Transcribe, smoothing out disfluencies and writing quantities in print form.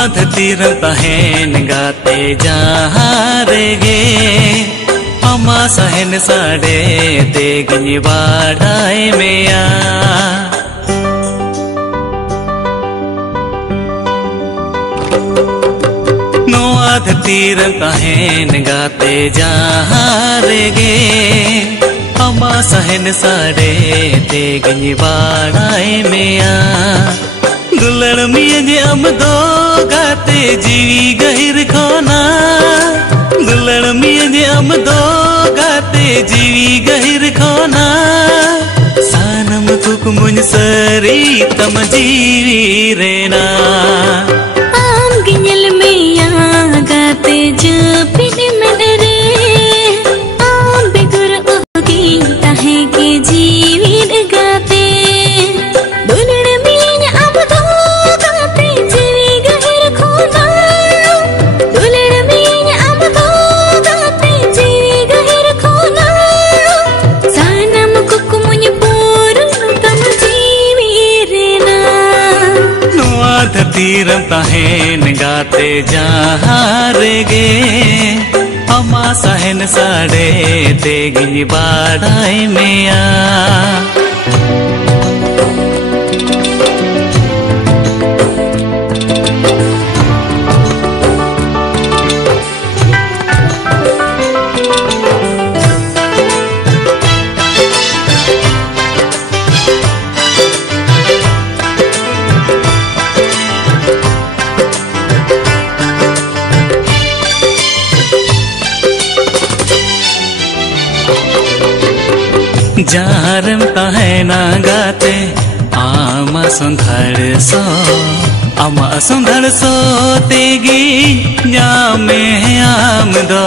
धरतीर तहेन गाते जहाँ रेगे अमा सहन साड़े तेगिनी बाढ़ाए मेया नोआ धरतीर तहेन गाते जहाँ रेगे अमा सहन साड़े तेगिनी बाढ़ाए मेया दुलड़ मिया जे अम दो गाते जीवी गहिर खोना दुलड़ मिया जे अम दो गाते जीवी गहिर खोना सानम तुक मुझ सरी तम जीवी रेना आम गिनल मिया गाते जपिन मन रे आम बेगुर उगी ताहे के जीवी गाते धरतीरम तहेन गाते जहाँ रेगे अमा सहन साड़े तेगिनी बाढ़ाए मेया जारम तहेना गाते आमा सुंदर सो तेगी जामे आम दो